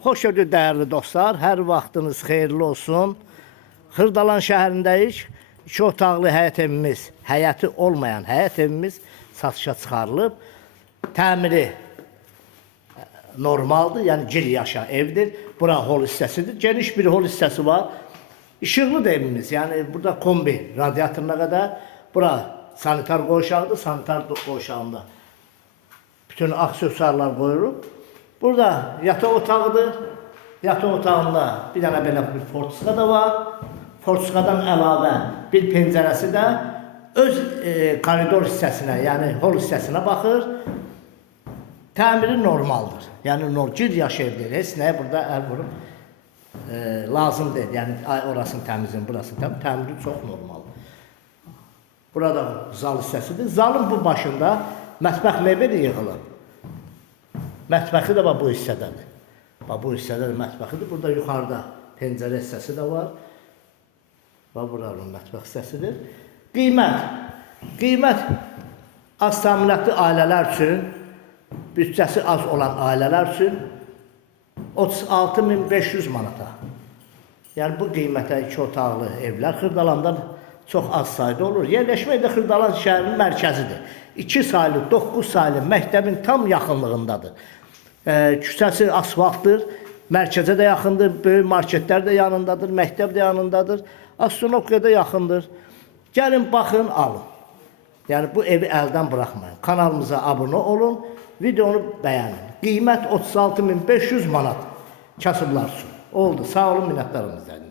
Xoş gördük dəyərli dostlar. Hər vaxtınız xeyirli olsun. Xırdalan şəhərindəyik. 2 otaqlı həyət evimiz, həyəti olmayan həyət evimiz satışa çıxarılıb. Təmiri normaldır, yəni gil yaşa evdir. Bura hol hissəsidir. Geniş bir hol hissəsi var. İşıqlı da evimiz, yəni burada kombi radiatoruna qədər. Bura sanitar qoğuşağıdır, sanitar qoğuşağında bütün aksesuarlar qoyulub. Burada yataq otağıdır. Yataq otağında bir dənə belə bir fortska da var. Fortskadan əlavə bir pəncərəsi də öz koridor hissəsinə, yəni hol hissəsinə baxır. Təmiri normaldır. Yəni gil yaş evdir. Heç nəyə burada əl vurub lazım deyil. Yəni orasını təmizin, burasını təmizin. Təmiri çox normaldır. Burada zal hissəsidir. Zalın bu başında mətbəx mebeli yığılıb. Mətbəxi də bu hissədədir. Bu hissədə də mətbəxidir. Burada yuxarıda pəncərə hissəsi də var. Buranın mətbəx hissəsidir. Qiymət az təminatlı ailələr üçün, bütçəsi az olan ailələr üçün 36.500 manata. Yəni bu qiymətə 2 otaqlı evlər Xırdalandan çox az sayda olur. Yerləşmək də Xırdalan şəhərinin mərkəzidir. 2 saylı, 9 saylı məktəbin tam yaxınlığındadır. Küçəsi asfaltdır, mərkəzə də yaxındır, böyük marketlər də yanındadır, məktəb də yanındadır, astronomiya da yaxındır. Gəlin, baxın, alın. Yəni bu evi əldən buraxmayın. Kanalımıza abunə olun, videonu bəyənin. Qiymət 36.500 manat kasıblar üçün. Oldu, sağ olun, minnətdarım izlədiniz.